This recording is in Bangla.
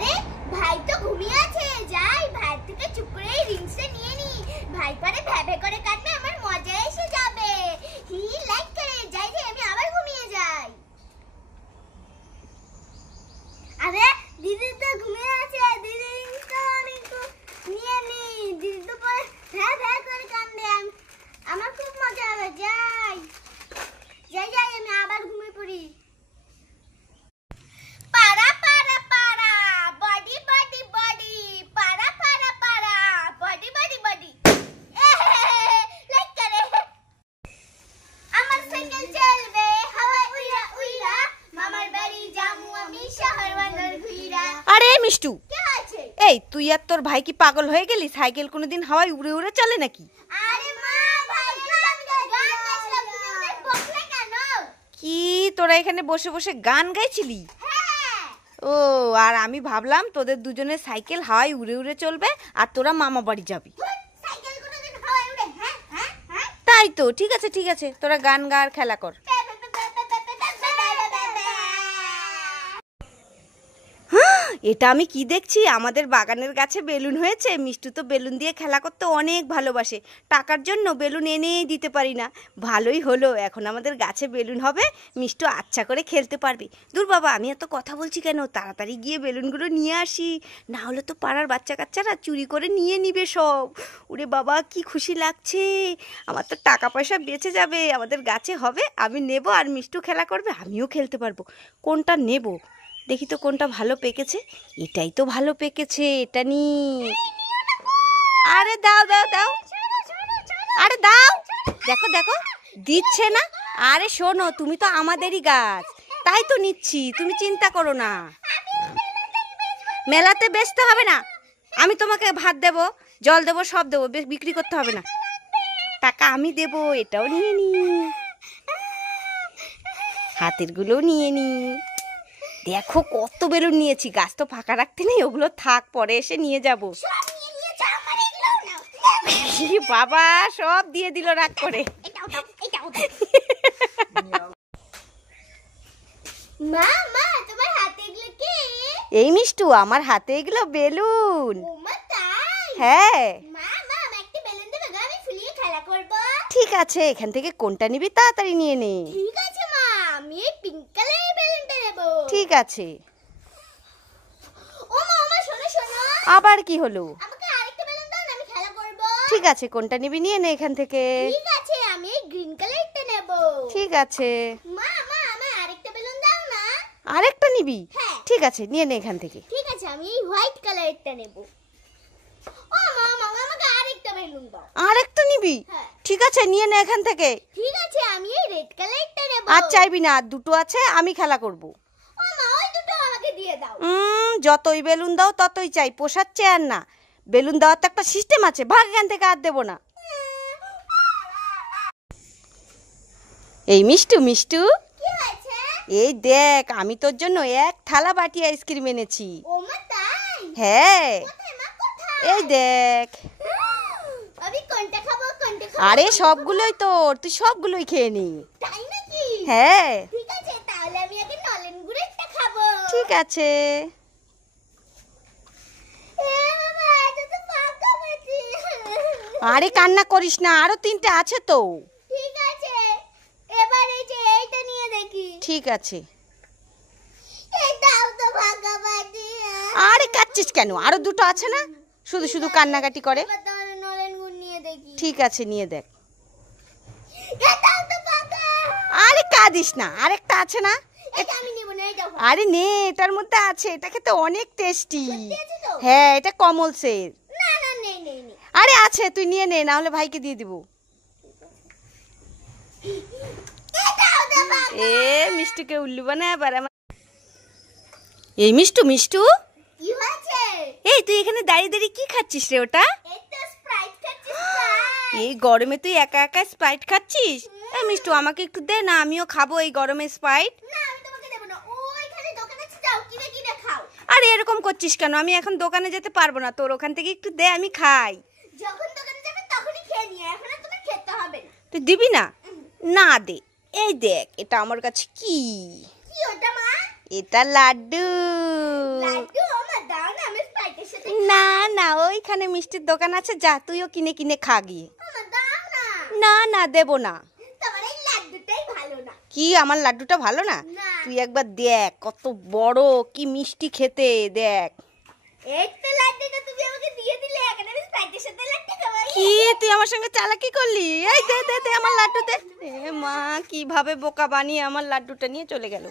আরে ভাই তো ঘুমিয়ে আছে, যাই ভাই থেকে চুপ করে রিংসটা নিয়ে নি। ভাই পরে ভ্যাভে করে কাটবে, আমার মজা এসে যাবে। হি লাইক করে যাই যে আমি আবার ঘুমিয়ে যাই। আরে দিদি তো ঘুমিয়ে আছে, দিদি তো আমি একটু নিয়ে নি। দিদি তো পরে ভ্যা ভ্যা করে কাঁদবে, আমার খুব মজা হবে। যাই যাই যাই আমি আবার ঘুমিয়ে পড়ি। পাড়া পাড়া পাড়া বডি বডি বডি, পাড়া পাড়া পাড়া বডি বডি বডি। লাইক করে আমার সাইকেল চলবে হাওয়ায় উইরা উইরা, মামার বাড়ি যামু আমি শহর বন্দর ঘুইরা। আরে মিষ্টু, কি আছে? এই তুই আর তোর ভাই কি পাগল হয়ে গেলি? সাইকেল কোনোদিন হাওয়ায় উড়ে উড়ে চলে নাকি? আরে মা ভাই গান গাইছিলাম, তুমি ওদের বকলে কেন? কি তোরা এখানে বসে বসে গান গাইছিলি? হ্যাঁ। ও, আর আমি ভাবলাম তোদের দুজনের সাইকেল হাওয়ায় উড়ে উড়ে চলবে আর তোরা মামা বাড়ি যাবি। সাইকেল কোনোদিন হাওয়ায় উড়ে? হ্যাঁ হ্যাঁ হ্যাঁ। তাই তো, ঠিক আছে ঠিক আছে, তোরা গান গা আর খেলা কর। এটা আমি কি দেখছি? আমাদের বাগানের গাছে বেলুন হয়েছে। মিষ্টু তো বেলুন দিয়ে খেলা করতে অনেক ভালোবাসে, টাকার জন্য বেলুন এনেই দিতে পারি না। ভালোই হলো, এখন আমাদের গাছে বেলুন হবে, মিষ্টু আচ্ছা করে খেলতে পারবে। দূর বাবা, আমি এত কথা বলছি কেন? তাড়াতাড়ি গিয়ে বেলুনগুলো নিয়ে আসি, না হলে তো পাড়ার বাচ্চা কাচ্চারা চুরি করে নিয়ে নিবে সব। ওরে বাবা, কি খুশি লাগছে, আমার তো টাকা পয়সা বেঁচে যাবে। আমাদের গাছে হবে, আমি নেব আর মিষ্টু খেলা করবে, আমিও খেলতে পারবো। কোনটা নেব দেখি তো, কোনটা ভালো পেকেছে? এটাই তো ভালো পেকেছে, এটা নি। আরে দাও দাও দাও, আরে দাও, দেখো দেখো দিচ্ছে না। আরে শোনো, তুমি তো আমাদেরই গাছ, তাই তো নিচ্ছি, তুমি চিন্তা করো না। মেলাতে বেচতে হবে না, আমি তোমাকে ভাত দেব, জল দেব, সব দেবো, বিক্রি করতে হবে না, টাকা আমি দেব। এটাও নিয়ে নি, হাতের গুলোও নিয়ে নি। দেখো কত বেলুন নিয়েছি, গাছ তো ফাঁকা রাখতে নেই, ওগুলো থাক, পরে এসে নিয়ে যাবো। বাবা সব দিয়ে দিল রাগ করে। মা মা তোমার হাতে এগুলো কি? এই মিষ্টু, আমার হাতে এগুলো বেলুন। ও মা তাই? হ্যাঁ। মা মা আমি একটা বেলুন দেবে গো, আমি ফুলিয়ে খেলা করব। ঠিক আছে, এখান থেকে কোনটা নিবি তাড়াতাড়ি নিয়ে নে। ঠিক আছে মা, আমি এই পিঙ্ক কালারের বেলুনটা নেব। ঠিক আছে। ও মা শোনো শোনো। আবার কি হলো? আমাকে আরেকটা বেলুন দাও না, আমি খেলা করব। ঠিক আছে, কোনটা নিবি নিয়ে নে এখান থেকে। ঠিক আছে, আমি এই গ্রিন কালারটা নেব। ঠিক আছে। মা মা আমার আরেকটা বেলুন দাও না। আরেকটা নিবি? হ্যাঁ। ঠিক আছে, নিয়ে নে এখান থেকে। ঠিক আছে, আমি এই হোয়াইট কালারটা নেব। ও মা মা আমাকে আরেকটা বেলুন দাও। আরেকটা নিবি? হ্যাঁ। ঠিক আছে, নিয়ে নে এখান থেকে। ঠিক আছে, আমি এই রেড কালারটা নেব। আর চাইবি না, আর দুটো আছে, আমি খেলা করব। ও মা ওই দুটো আমাকে দিয়ে দাও। যতই বেলুন দাও ততই চাই, পোষাচ্ছে আর না। বেলুন দেওয়ার তো একটা সিস্টেম আছে, ভাগ এখান থেকে, আর দেবো না। এই মিষ্টু মিষ্টু, কি হয়েছে? এই দেখ, আমি তোর জন্য এক থালা বাটি আইসক্রিম এনেছি। ও মা তাই? হ্যাঁ, কোথায় মা কোথায়? এই দেখ। আমি কোনটা খাবো কোনটা খাবো? আরে সবগুলোই তোর, তুই সবগুলোই খেয়ে নি। তাই নাকি? হ্যাঁ। ঠিক আছে, তাহলে আমি আগে নলেন গুড়েরটা খাবো। ঠিক আছে। বাবা এটা তো পাকা পেয়েছি। আরে কান্না করিস না, আরো তিনটে আছে তো। ঠিক আছে, এবার এই যে এইটা নিয়ে দেখি। ঠিক আছে। এটাও তো পাকা পেয়েছি। আরে কাচ্ছিস কেন? আরো দুটো আছে না, শুধু শুধু কান্নাকাটি করে। এবার তাহলে নলেন গুড় নিয়ে দেখি। ঠিক আছে, নিয়ে দেখ। এটাও তো পাকা। আরে কাঁদিস না, আরেকটা আছে না। এটা আমি নেব না, এটা ভালো। আরে নে, এটার মধ্যে আছে, এটা খেতে অনেক টেস্টি। সত্যি আছে তো? হ্যাঁ, এটা কমলসের। না না নেই নেই নেই। আরে আছে, তুই নিয়ে নে, না হলে ভাইকে দিয়ে দিব। এটাও তো পাকা। এ মিষ্টুকে উল্লু বানায় আবার আমার। এই মিষ্টু মিষ্টু, কি হয়েছে? এই তুই এখানে দাঁড়িয়ে দাঁড়িয়ে কি খাচ্ছিস রে? ওটা এটা স্প্রাইট খাচ্ছি, স্প্রাইট। এই গরমে তুই একা একা স্প্রাইট খাচ্ছিস? এই মিষ্টু, আমাকে একটু দে না, আমিও খাবো এই গরমে স্প্রাইট। না আমি তোমাকে দেব না, ওইখানে দোকানে যাও কিনে কিনে খাও। আরে এরকম করছিস কেন? আমি এখন দোকানে যেতে পারবো না, তোর ওখান থেকে একটু দে, আমি খাই। যখন দোকানে যাবে তখনই খেয়ে নিও, এখন আর তুমি খেতে হবে না। তুই দিবি না? না দে। এই দেখ, এটা আমার কাছে কি? কি ওটা মা? এটা লাড্ডু। লাড্ডু? ও মা না না, ওইখানে মিষ্টির দোকান আছে, যা তুইও কিনে কিনে খা গিয়ে। আমার দাও না। না না, দেবো না। তোমার এই লাড্ডুটাই ভালো না। কি আমার লাড্ডুটা ভালো না? না। তুই একবার দেখ কত বড়, কি মিষ্টি খেতে, দেখ। এই তো লাড্ডুটা তুমি আমাকে দিয়ে দিলে, এখন আমি স্প্রাইটের সাথে লাড্ডু খাবো। কি তুই আমার সঙ্গে চালাকি করলি? এই দে দে দে আমার লাড্ডু দে। এ মা, কিভাবে বোকা বানিয়ে আমার লাড্ডুটা নিয়ে চলে গেল।